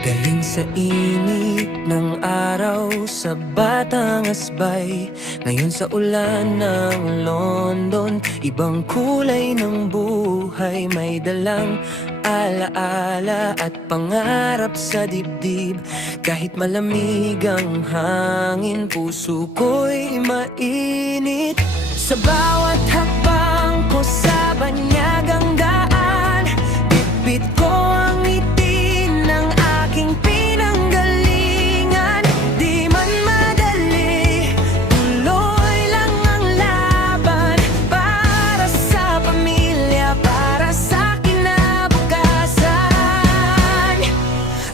Galing sa init ng araw sa Batangas Bay, ngayon sa ulan ng London. Ibang kulay ng buhay, may dalang alaala at pangarap sa dibdib. Kahit malamig ang hangin, puso ko'y mainit. Sa bawat hakbang ko sa banyagang daan, bitbit ko ang ngiti ng aking pinanggalingan. Di man madali, tuloy lang ang laban, para sa pamilya, para sa kinabukasan.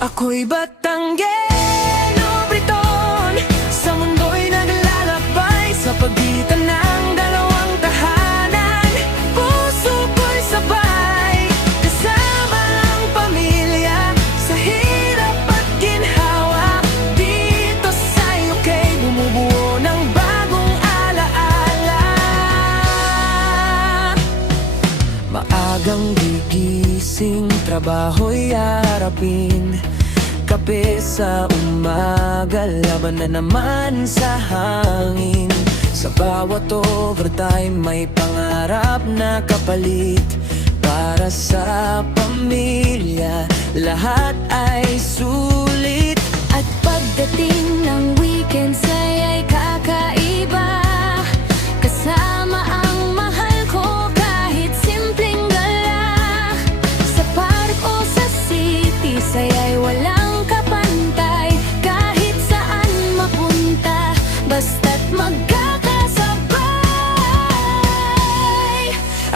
Ako'y Batanguero Briton, sa mundo'y naglalakbay, sa pagitan ng dalawang tahanan. Puso ko'y sabay, kasama ang pamilya, sa hirap at ginhawa. Dito sa UK, bumubuo ng bagong alaala. Maagang gigising, trabaho'y harapin, kape sa umaga, laban na naman sa hangin. Sa bawat overtime may pangarap na kapalit, para sa pamilya lahat ay sulit. At pagdating ng weekend ay kakaiba, kasama ang mahal ko kahit simpleng gala. Sa park o sa city, saya'y walang kapantay, kahit saan mapunta, basta't magkakasabay.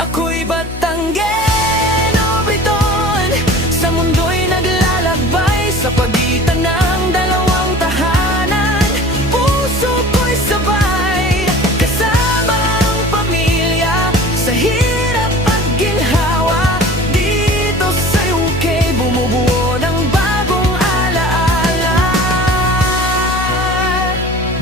Ako'y Batanguero Briton, sa mundo'y naglalakbay, sa pagitan ng dalawang tahanan. Puso ko'y sabay, kasama ang pamilya, sa hirap at ginhawa. Dito sa UK, bumubuo ng bagong alaala.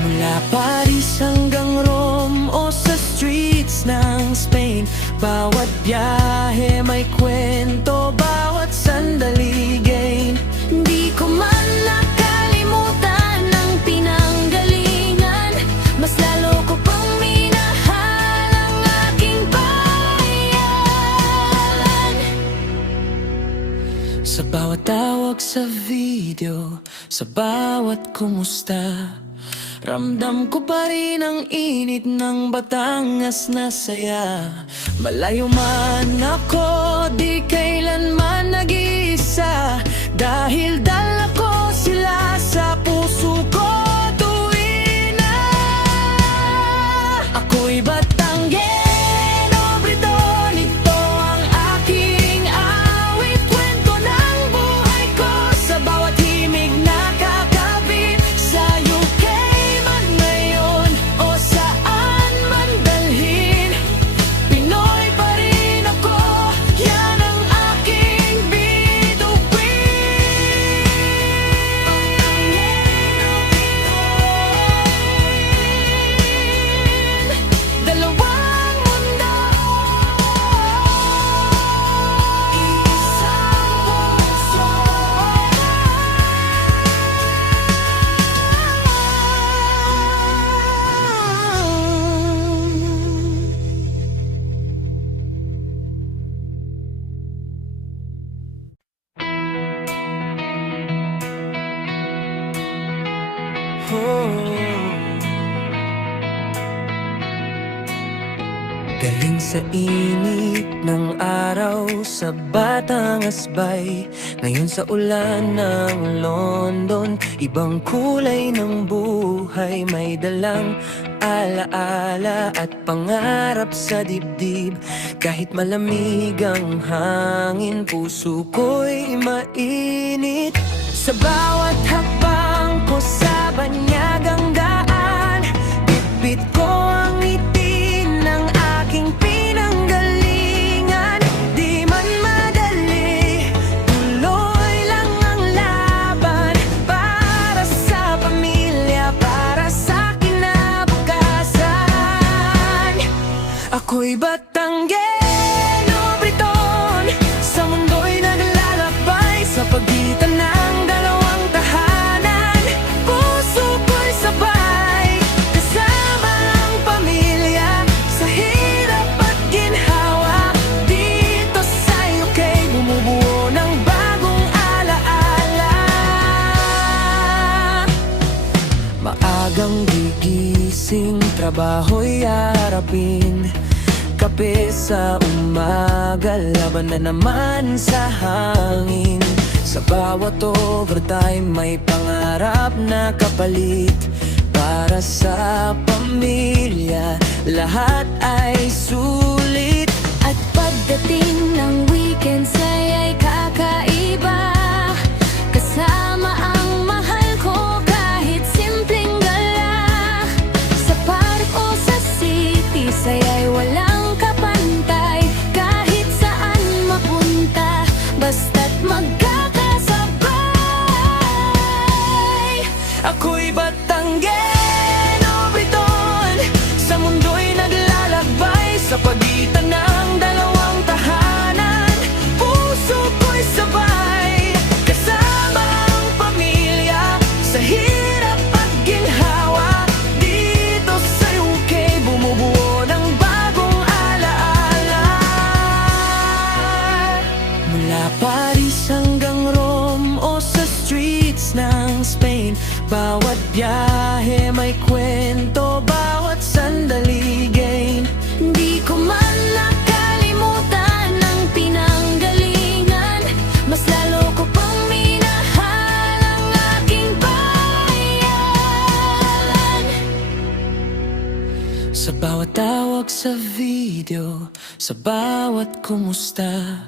Mula Paris hanggang Rome o sa streets ng Spain, bawat biyahe may kwento, bawat sandali gain. Di ko man nakalimutan ang pinanggalingan, mas lalo ko pang minahal ang aking bayan. Sa bawat tawag sa video, sa bawat kumusta, ramdam ko pa rin ang init ng Batangas na saya. Malayo man ako, di kailanman nag-iisa, dahil dala ko sila sa puso ko tuwin na. Ako'y Batanguero Briton, ito ang aking awit, kwento ng buhay ko, sa bawat himig na kakabit. Sa UK man ngayon o saan man dalhin, Pinoy pa rin ako, yan ang aking bituin. Dalawang mundo, isang puso. Galing sa init ng araw sa Batangas Bay, ngayon sa ulan ng London. Ibang kulay ng buhay, may dalang alaala at pangarap sa dibdib. Kahit malamig ang hangin, puso ko'y mainit. Sa bawat hakbang ko sa banyagang daan, bitbit ko ang ngiti ng aking pinanggalingan. Di man madali, tuloy lang ang laban, para sa pamilya, para sa kinabukasan. Ako'y Batanguero trabaho'y harapin. Kape sa umaga, laban na naman sa hangin. Sa bawat overtime may pangarap na kapalit. Para sa pamilya, lahat ay sulit. At pagdating ng weekend ay kakaiba. Kasama ang mahal ko kahit simpleng gala. Sa park o sa city, saya'y walang kapantay. Kahit saan mapunta, basta't magkakasabay. Ako'y Batanggeno, Briton, sa mundo'y naglalakbay. Sa pagitan ng dalawang tahanan, puso ko'y sabay. Kasama ang pamilya, sa hirap at ginhawa. Dito sa UK, bumubuo ng bagong alaala. Mula Paris hanggang Rome o sa streets ng Spain, bawat biyahe may kwento, bawat sandali gain. Di ko man nakalimutan ang pinanggalingan. Mas lalo ko pang minahal ang aking bayan. Sa bawat tawag sa video, sa bawat kumusta,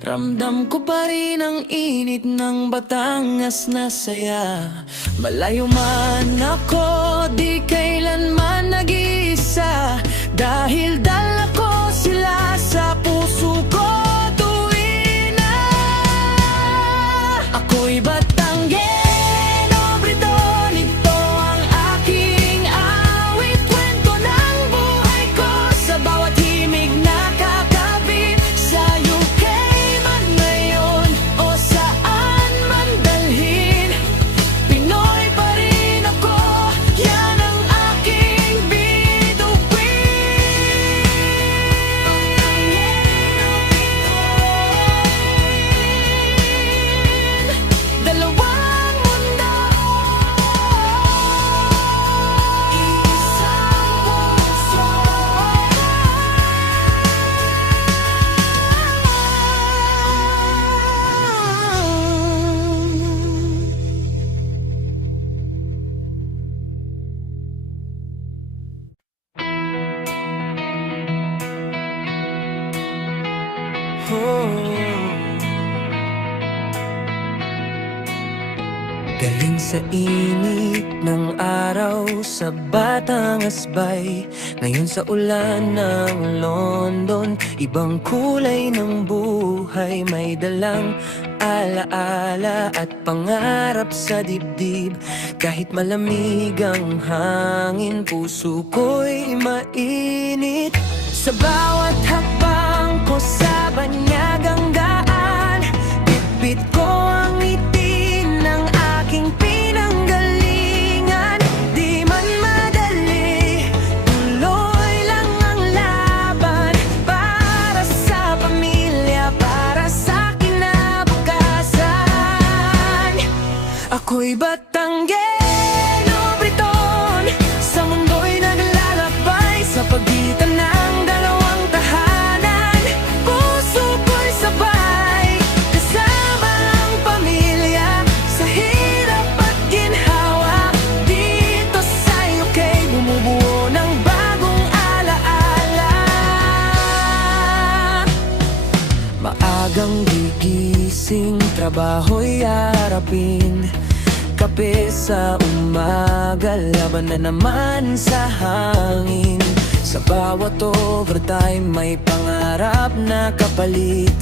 ramdam ko pa rin ang init ng Batangas na saya. Malayo man ako, di kailanman nag-iisa. Dahil dala ko sila sa puso ko tuwin na. Ako'y Batanggeno, Briton, ito ang aking awit. Kwento ng buhay ko sa bawat himig na kakabit. Sa UK man ngayon o saan man dalhin, Pinoy pa rin ako, yan ang aking bituin. Dalawang mundo, iisang puso. Galing sa init ng araw sa Batangas Bay, ngayon sa ulan ng London. Ibang kulay ng buhay, may dalang alaala at pangarap sa dibdib. Kahit malamig ang hangin, puso ko'y mainit. Sa bawat hakbang ko sa banyagang daan, bitbit ko ang ngiti ng aking pinanggalingan. Di man madali, tuloy lang ang laban. Para sa pamilya, para sa kinabukasan. Ako'y Batanggeno, Briton, sa mundo'y naglalakbay. Sa pagitan ng dalawang tahanan, puso ko'y sabay. Kasama ang pamilya, sa hirap at ginhawa. Dito sa UK, bumubuo ng bagong alaala. Maagang gigising, trabaho'y harapin. Kape sa umaga, laban na naman sa hangin. Sa bawat overtime may pangarap na kapalit.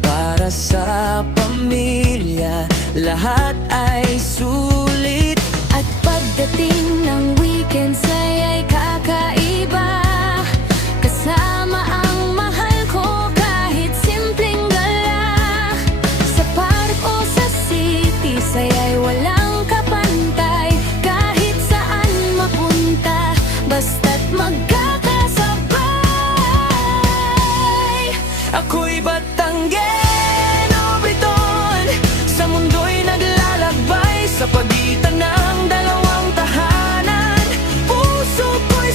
Para sa pamilya, lahat ay sulit. At pagdating ng weekend ay kakaiba. Kasama ang mahal ko kahit simpleng gala. Sa park o sa city, saya'y walang kapantay. Kahit saan mapunta, basta't magkakasabay. Ako'y Batanggeno, Briton, sa mundo'y naglalakbay. Sa pagitan ng dalawang tahanan, puso ko'y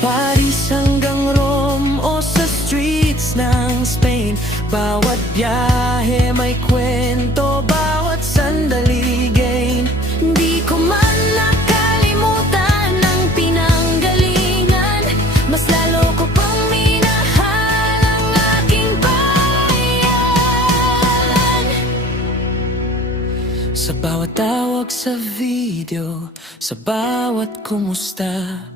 Paris hanggang Rome o sa streets ng Spain, bawat biyahe may kwento, bawat sandali gain. Di ko man nakalimutan ang pinanggalingan, mas lalo ko pang minahal ang aking bayan. Sa bawat tawag sa video, sa bawat kumusta,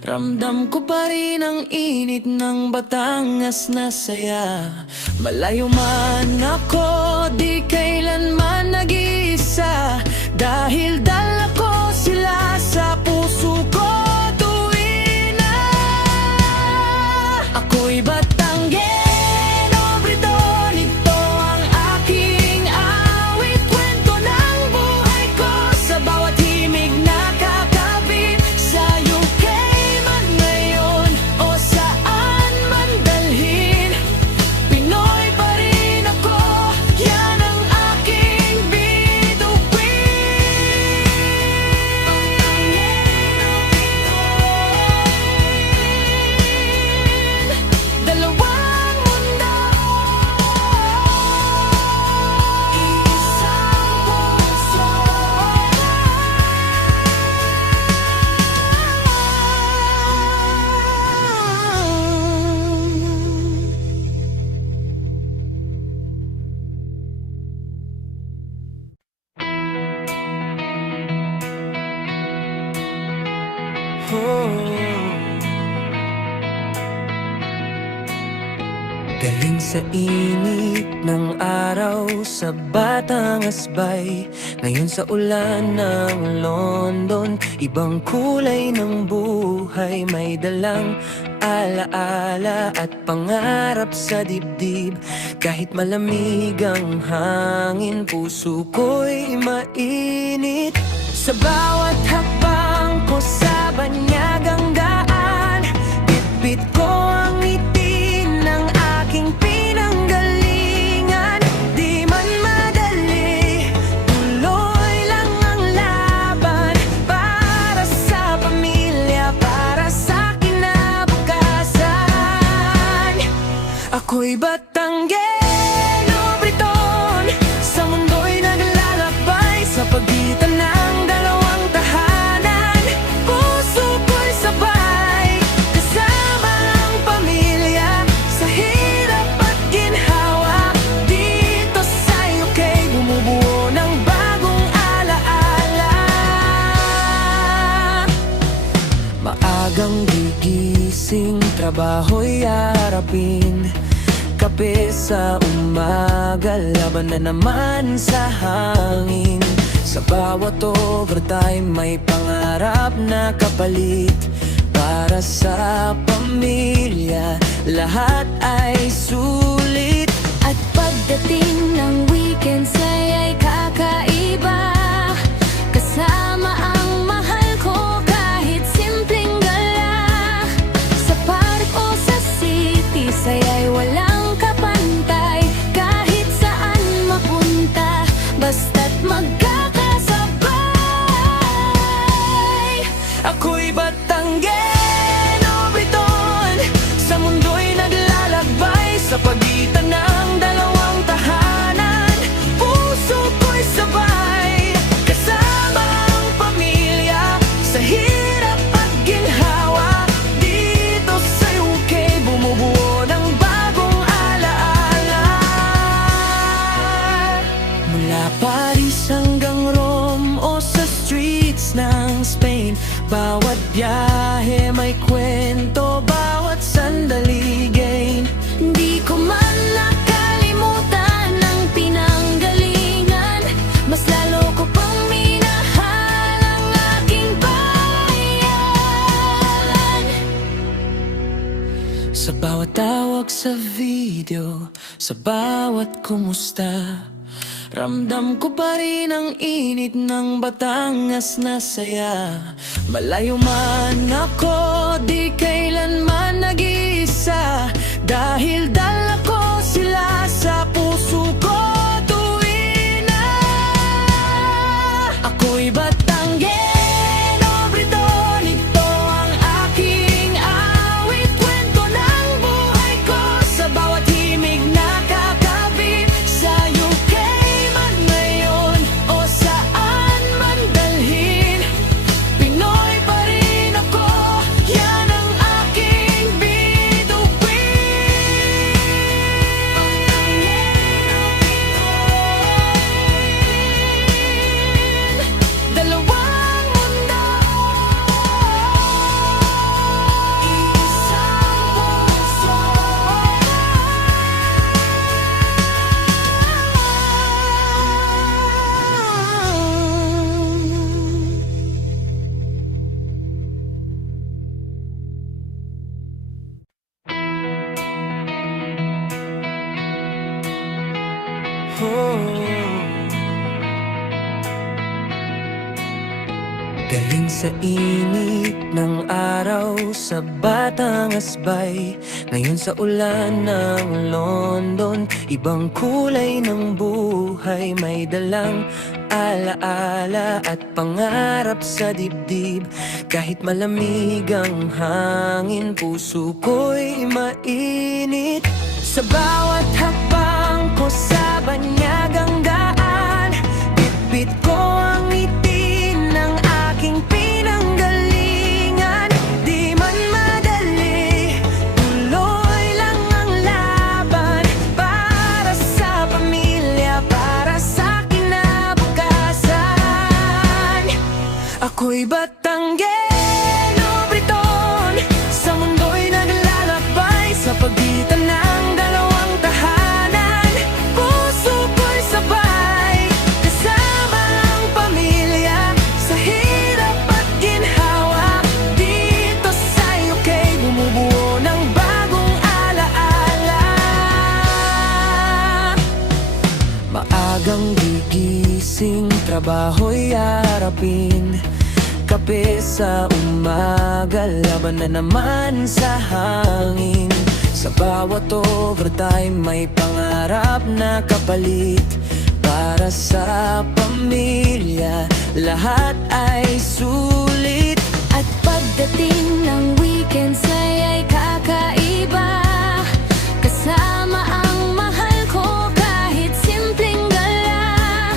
ramdam ko pa rin ang init ng Batangas na saya. Malayo man ako, di kailanman nag-iisa, dahil dala ko sila sa puso ko tuwin na ako'y Batanguero, Briton, ito ang aking awit, kwento ng buhay ko sa bawat himig na kakabit. Sa UK man ngayon o saan man dalhin, Pinoy pa rin ako, yan ang aking bituin. Dalawang mundo, isang puso. Galing sa init ng araw sa Batangas Bay, ngayon sa ulan ng London, ibang kulay ng buhay, may dalang alaala at pangarap sa dibdib. Kahit malamig ang hangin, puso ko'y mainit. Sa bawat hakbang ko sa banyagang daan, bitbit ko ang ngiti ng aking pinanggalingan. Di man madali, tuloy lang ang laban, para sa pamilya, para sa kinabukasan. Ako'y Batanguero, Briton, sa mundo'y naglalakbay, sa pagitan ng dalawang tahanan, puso ko'y sabay, kasama ang pamilya, sa hirap at ginhawa. Dito sa UK, bumubuo ng bagong alaala. Maagang gigising, trabaho'y harapin, kape sa umaga, laban na naman sa hangin. Sa bawat overtime may pangarap na kapalit, para sa pamilya lahat ay sulit. At pagdating ng weekend, saya'y kakaiba, kasama ang mahal ko kahit simpleng gala. Sa park o sa city, saya'y walang kapantay, kahit saan mapunta, basta't magkakasabay. Ako'y Batanguero, Briton, sa mundo'y naglalakbay, sa pagitan ng dalawang tahanan, puso ko'y sabay, kasama ang pamilya, sa hirap at ginhawa. Dito sa UK, bumubuo ng bagong alaala. Mula Paris hanggang Rome o sa streets ng Spain, bawat biyahe may kwento, bawat sandali gain. Di ko man nakalimutan ang pinanggalingan, mas lalo ko pang minahal ang aking bayan. Sa bawat tawag sa video, sa bawat kumusta, ramdam ko pa rin ang init ng Batangas na saya. Malayo man ako, di kailanman nag-iisa, dahil dala ko sila sa puso ko tuwin na ako'y Batanguero, Briton, ito ang aking Galing sa init ng araw sa Batang Asbay, ngayon sa ulan ng London. Ibang kulay ng buhay, may dalang alaala at pangarap sa dibdib. Kahit malamig ang hangin, puso ko'y mainit. Sa bawat hakbang ko sa banyagang daan, bitbit ko ang ngiti ng aking pinanggalingan. Di man madali, tuloy lang ang laban, para sa pamilya, para sa kinabukasan. Ako'y Batanggeno Briton, sa mundo'y naglalakbay, sa pagitan ng dalawang tahanan. Puso ko'y sabay, kasama ang pamilya, sa hirap at ginhawa. Dito sa UK, bumubuo ng bagong alaala. Maagang gigising, trabaho'y harapin, kape sa umaga, laban na naman sa hangin. Sa bawat overtime may pangarap na kapalit, para sa pamilya lahat ay sulit. At pagdating ng weekends ay kakaiba, kasama ang mahal ko kahit simpleng gala.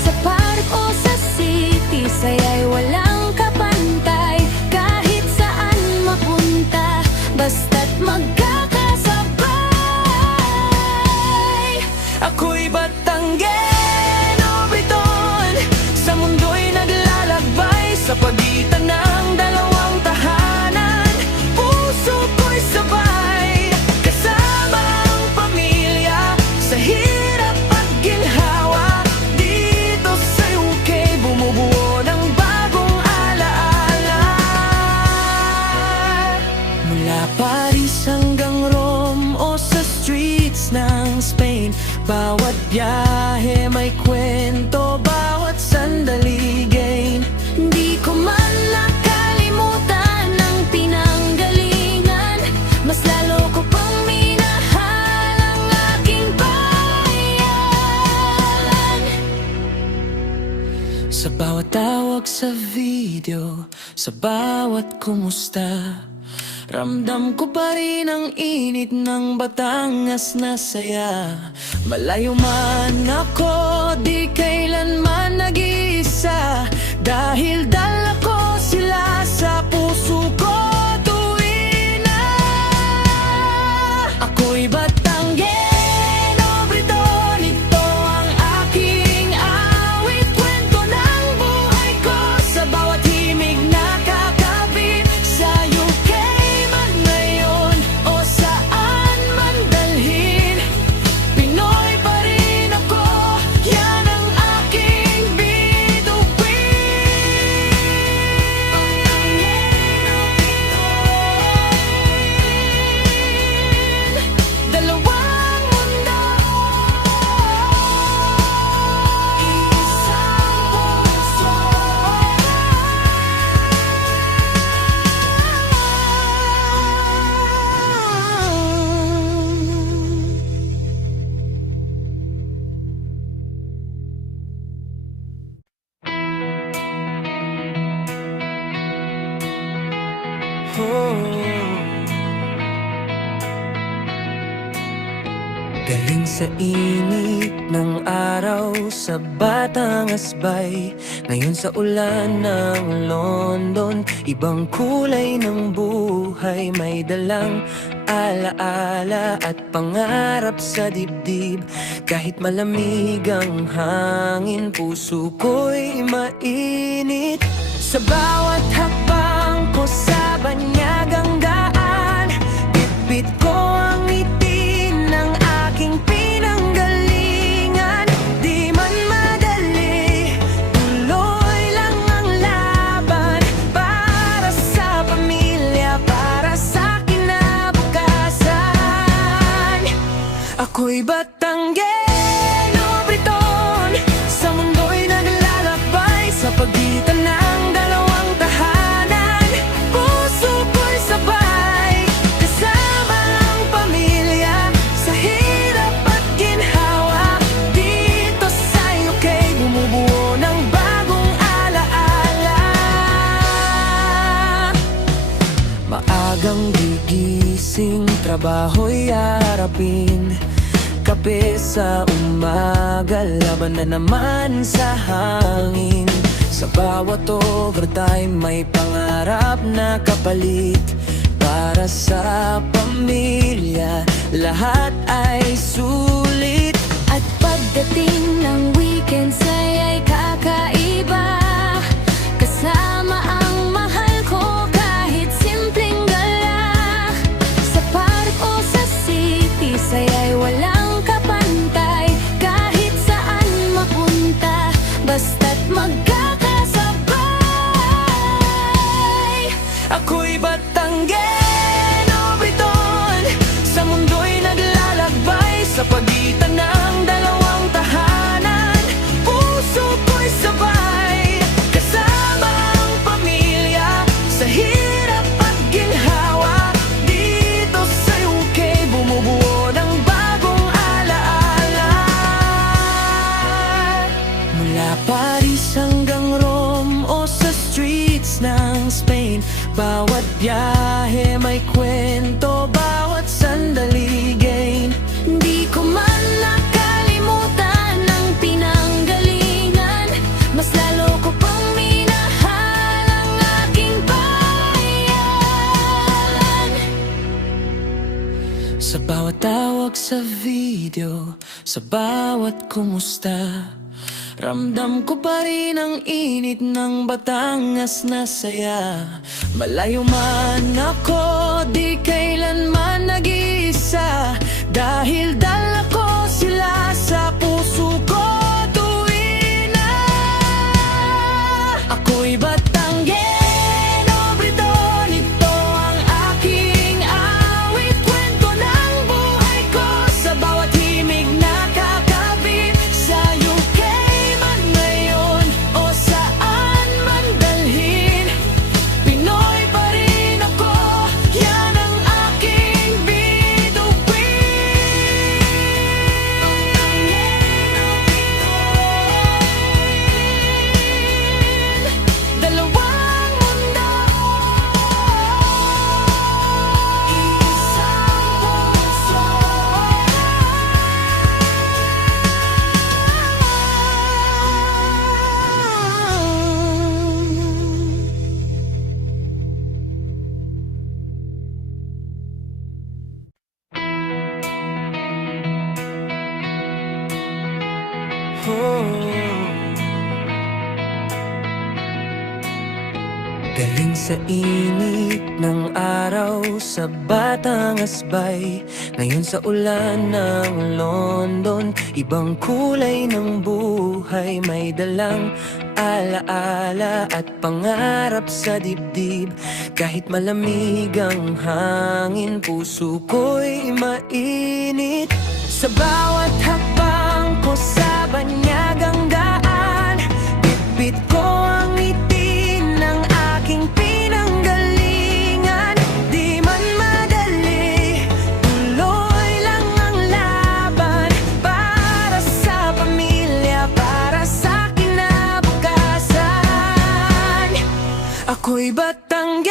Sa park o sa city, saya'y walang kapantay, kahit saan mapunta, basta't magkakasabay. Ako'y Batanggeno Briton, sa mundo'y naglalakbay, sa pagitan ng dalawang tahanan. Puso ko'y sabay, kasama ang pamilya, sa hirap at ginhawa. Dito sa UK, bumubuo ng bagong alaala. Mula Paris hanggang Rome o sa streets ng Spain, bawat biyahe may kwento, bawat sandali gain. Di ko man nakalimutan ang pinanggalingan, mas lalo ko pang minahal ang aking bayan. Sa bawat tawag sa video, sa bawat kumusta, ramdam ko pa rin ang init ng Batangas na saya. Malayo man ako, di kailanman nag-iisa, dahil dala ko sila sa puso ko tuwing na. Ako'y Batanggeno Briton, ito ang aking awit, kwento ng buhay ko, sa bawat himig na kakabit. Sa UK man ngayon o saan man dalhin, Pinoy pa rin ako, yan ang aking bituin. Dalawang mundo, isang puso. Galing sa init ng araw sa Batang Asbay, ngayon sa ulan ng London. Ibang kulay ng buhay, may dalang alaala at pangarap sa dibdib. Kahit malamig ang hangin, puso ko'y mainit. Sa bawat hakbang ko sa banyagang daan, bitbit ko ang ngiti ng aking pinanggalingan. Di man madali, tuloy lang ang laban, para sa pamilya, para sa kinabukasan. Ako'y Batanggeno Maagang gigising, trabaho'y harapin, kape sa umaga, laban na naman sa hangin. Sa bawat overtime may pangarap na kapalit. Para sa pamilya, lahat ay sulit. At pagdating ng weekends ay kakaiba, kasama ang mahal ko kahit simpleng gala. Sa park o sa city, saya'y walang kapantay. Kahit saan mapunta, basta't magkakasabay. Ako'y Batanguero, Briton, sa mundo'y naglalakbay. Sa pagitan ng dalawang tahanan, puso ko'y sabay. Kasama ang pamilya, sa hirap at ginhawa. Dito sa UK, bumubuo ng bagong alaala. Mula Paris hanggang Rome o sa streets ng Spain, bawat biyahe may kwento, bawat sandali gain. Di ko man nakalimutan ang pinanggalingan, mas lalo ko pang minahal ang aking bayan. Sa bawat tawag sa video, sa bawat kumusta, ramdam ko pa rin ang init ng Batangas na saya. Malayo man ako, di kailanman nag-iisa, dahil dala ko sila sa puso ko tuwin na. Ako'y Batanguero, Briton, ito ang aking awit. Kwento ng buhay ko sa bawat himig na kakabit. Sa UK man ngayon o saan man dalhin, Pinoy pa rin ako, yan ang aking bituin. Dalawang mundo, isang puso. Galing sa init ng araw sa Batangas Bay, ngayon sa ulan ng London. Ibang kulay ng buhay, may dalang alaala at pangarap sa dibdib. Kahit malamig ang hangin, puso ko'y mainit. Sa bawat hakbang ko sa banyagang daan, bitbit ko ang ngiti ng aking pinanggalingan. Di man madali, tuloy lang ang laban, para sa pamilya, para sa kinabukasan. Ako'y Batanguero,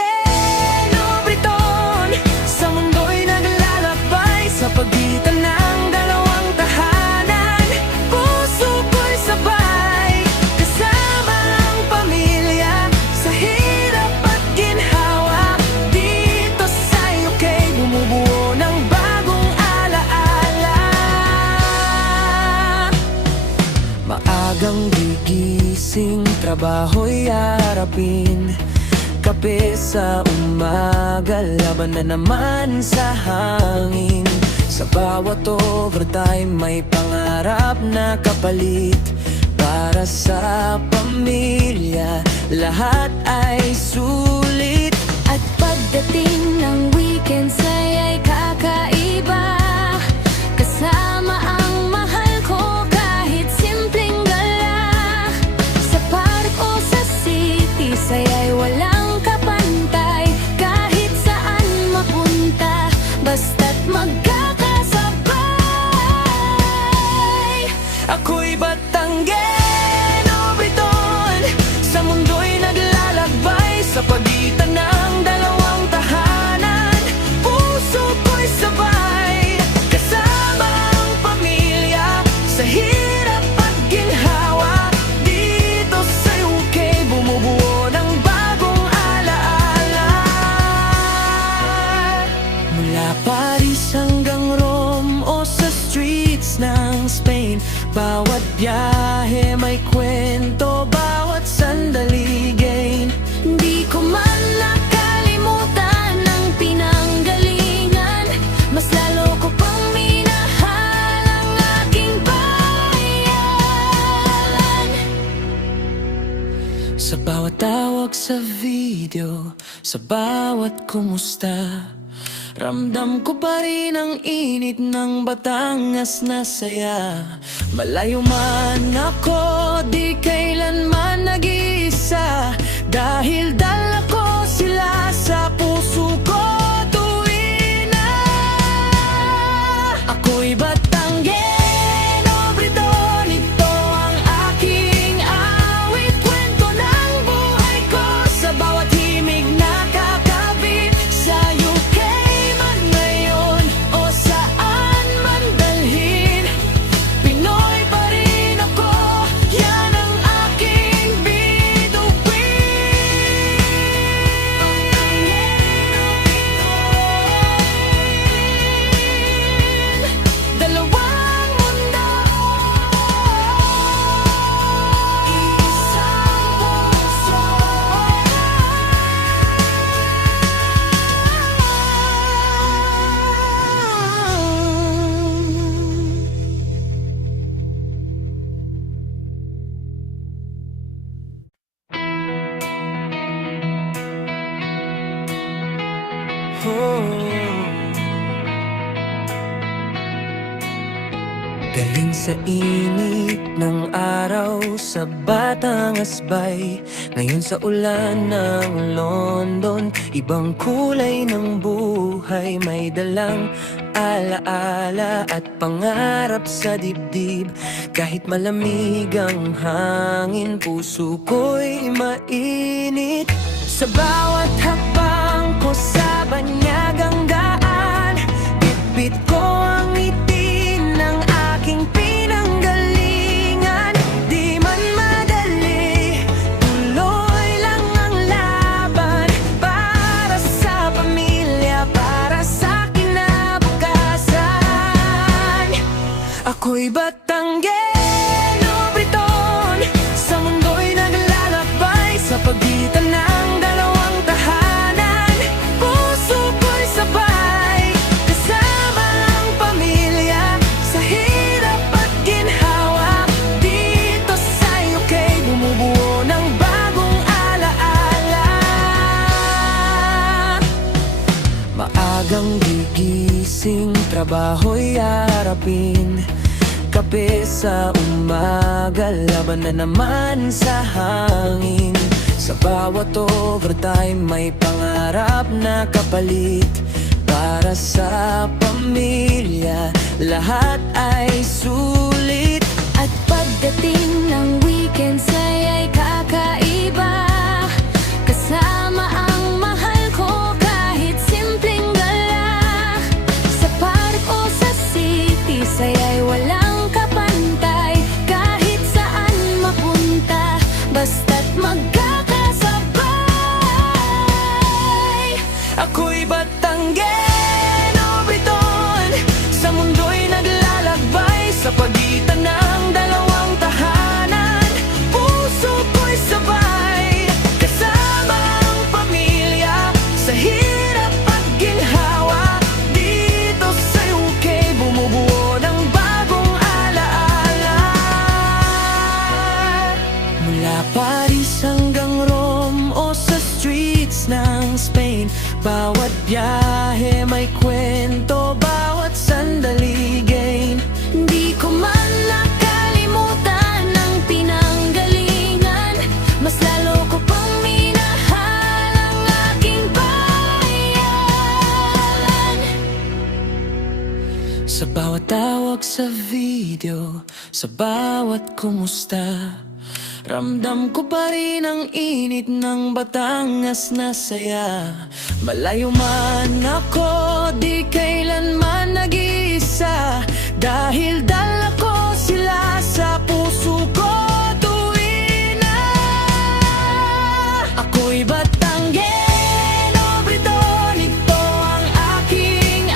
Briton, sa mundo'y naglalakbay. Sa pagitan ng dalawang tahanan, puso ko'y sabay. Kasama ang pamilya, sa hirap at ginhawa. Dito sa UK, bumubuo ng bagong alaala. Maagang gigising, trabaho'y harapin, kape sa umaga, laban na naman sa hangin. Sa bawat overtime may pangarap na kapalit. Para sa pamilya, lahat ay sulit. At pagdating ng weekends ay kakaiba, kasama ang mahal ko kahit simpleng gala. Sa park o sa city, saya'y walang kapantay. Kahit saan mapunta, basta't magkakasabay. Ako'y Batanguero, Briton, sa mundo'y naglalakbay. Sa pagitan ng dalawang tahanan, Paris hanggang Rome o sa streets ng Spain, bawat biyahe may kwento, bawat sandali gain. Di ko man nakalimutan ang pinanggalingan, mas lalo ko pang minahal ang aking bayan. Sa bawat tawag sa video, sa bawat kumusta, ramdam ko pa rin ang init ng Batangas na saya. Malayo man ako, di kailanman nag-iisa, dahil dala ko sila sa puso ko tuwing na ako'y Batanguero, Briton. Ito ang aking awit, kwento ng buhay ko sa bawat himig na kakabit. Sa UK man ngayon o saan man dalhin, Pinoy pa rin ako, yan ang aking bituin. Dalawang mundo, isang puso. Galing sa init ng araw sa Batangas Bay, ngayon sa ulan ng London. Ibang kulay ng buhay, may dalang alaala at pangarap sa dibdib. Kahit malamig ang hangin, puso ko'y mainit. Sa bawat hakbang ko sa banyagang daan, bitbit ko ang ngiti ng aking pinanggalingan. Di man madali, tuloy lang ang laban, para sa pamilya, para sa kinabukasan. Ako'y Batanguero, Briton, sa mundo'y naglalakbay, sa pagitan ng dalawang tahanan. Puso ko'y sabay, kasama ang pamilya, sa hirap at ginhawa. Dito sa UK, bumubuo ng bagong alaala. Maagang gigising, trabaho'y harapin, kape sa umaga, laban na naman sa hangin. Sa bawat overtime may pangarap na kapalit, para sa pamilya lahat ay sulit. At pagdating ng weekend ay kakaiba, kasama ang mahal ko kahit simpleng gala. Sa park o sa city, saya'y walang kapantay, kahit saan mapunta, basta't magkakasabay. Ako'y Batanguero, Briton, sa mundo'y naglalakbay, sa pagitan ng dalawang tahanan. Puso ko'y sabay, kasama ang pamilya, sa hirap at ginhawa. Dito sa UK, bumubuo ng bagong alaala. Mula Paris hanggang Rome o sa streets ng Spain, bawat biyahe may kwento, bawat sandali gain. Di ko man nakalimutan ang pinanggalingan, mas lalo ko pang minahal ang aking bayan. Sa bawat tawag sa video, sa bawat kumusta, ramdam ko pa rin ang init ng Batangas na saya. Malayo man ako, di kailanman nag-iisa, dahil dala ko sila sa puso ko tuwing na ako'y Batanguero, Briton. Ito ang aking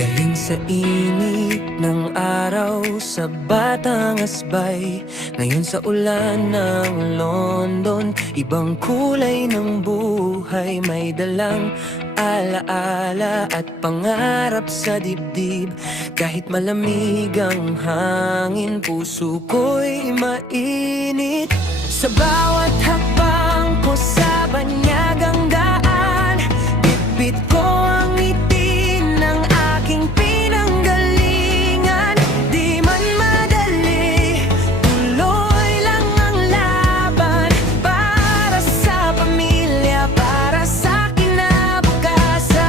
Galing sa init ng araw sa Batangas Bay, ngayon sa ulan ng London. Ibang kulay ng buhay, may dalang alaala at pangarap sa dibdib. Kahit malamig ang hangin, puso ko'y mainit. Sa bawat hakbang ko sa banyagang daan, bitbit ko ang ngiti ng aking pinanggalingan. Di man madali, tuloy lang ang laban, para sa pamilya, para sa kinabukasan.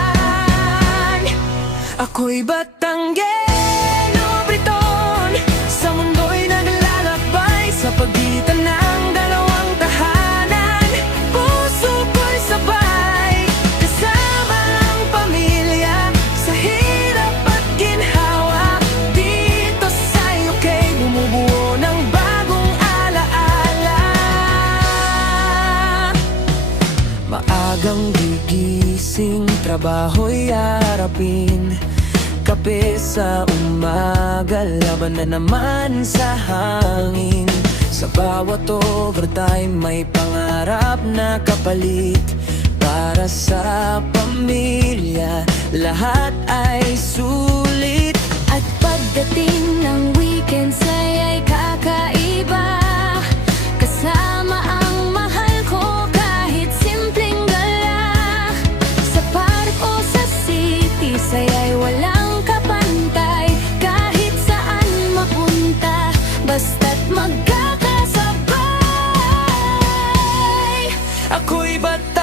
Ako'y Batanggeno Briton, sa mundo'y naglalakbay sa pagitan ng dalawang tahanan. Puso ko'y sabay, kasama ang pamilya, sa hirap at ginhawa. Dito sa UK, bumubuo ng bagong alaala. Maagang gigising, trabaho'y harapin, kape sa umaga, laban na naman sa hangin. Sa bawat overtime may pangarap na kapalit, para sa pamilya lahat ay sulit. At pagdating ng weekend ay kakaiba, kasama ang mahal ko kahit simpleng gala. Sa park o sa city, saya'y walang kapantay. Kahit saan mapunta, basta't magkakasabay. Ako'y Batanggeno